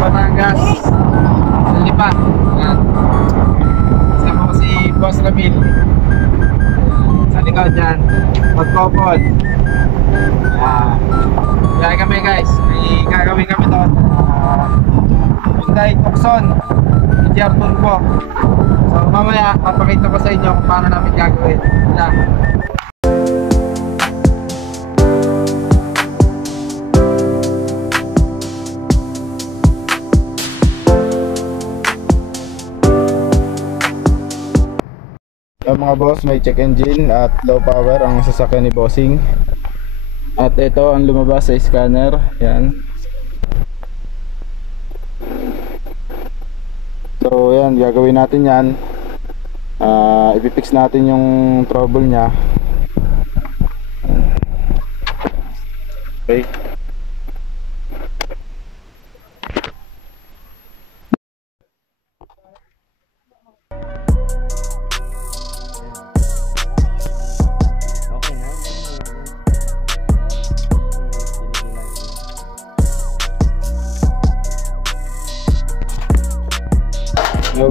Batangas. Lipa. Yan. Sama ko si Boss Ramil. Sa likod dyan. Magpopol. Kaya kami guys. May gagawin kami doon. Hyundai Tucson. GR Turbo. So mamaya papakita ko sa inyo kung paano namin gagawin. Yan. Mga boss, may check engine at low power ang sasakyan ni Bossing. At ito ang lumabas sa scanner. Yan. So yan, gagawin natin yan. Ipipix natin yung trouble nya. Okay.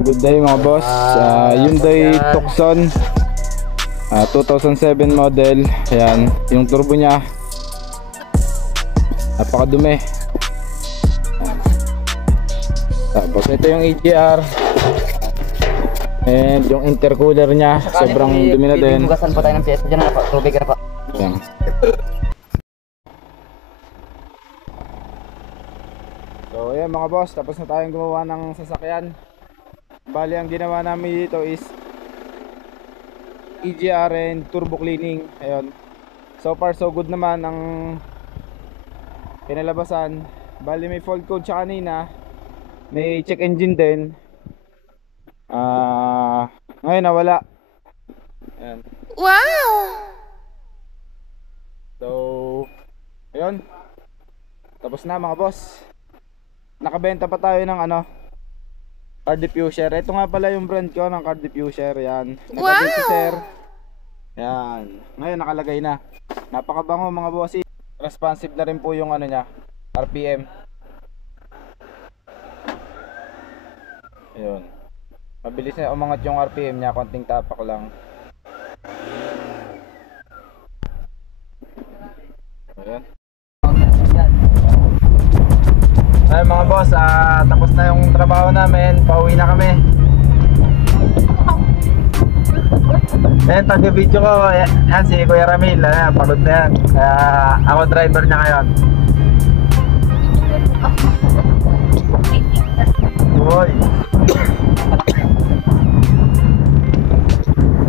Good day mga boss. Hyundai Tucson 2007 model. Ayan, yung turbo nya napakadumi. Tapos ito yung EGR and yung intercooler nya sobrang dumi na din. Bugasan po tayo ng PS dyan na po. Tubig na po. Ayan. So ayan mga boss, tapos na tayong gumawa ng sasakyan. Bali ang ginawa namin dito is EGR and turbo cleaning. Ayun. So far so good naman ang pinalabasan. Bali may fault code siya kanina. May check engine din. Ngayon nawala. Ayan. Wow! So ayun. Tapos na mga boss. Nakabenta pa tayo ng car diffuser. Ito nga pala yung brand ko ng car diffuser. Yan. Naka-diffuser. Yan. Ngayon nakalagay na. Napakabango mga bossy. Responsive na rin po yung nya, RPM. Ayun. Mabilis na umangat yung RPM nya. Konting tapak lang. Ayan. Ay mga boss, tapos na yung trabaho namin, pauwi na kami. Ayan, taga-video ko, yan si Kuya Ramil, pagod na yan. Kaya ako driver niya ngayon. Uy!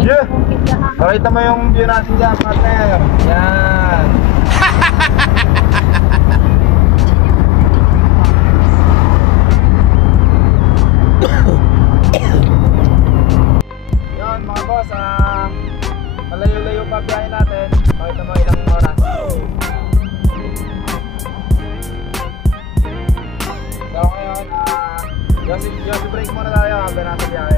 Yeah! Pakita mo yung view natin dyan, partner. Yan! Yun mga boss, malayo-layo pa biyahe natin. Pakita mo ilang oras. So ngayon, Josie break muna tayo habang nasa biyahe.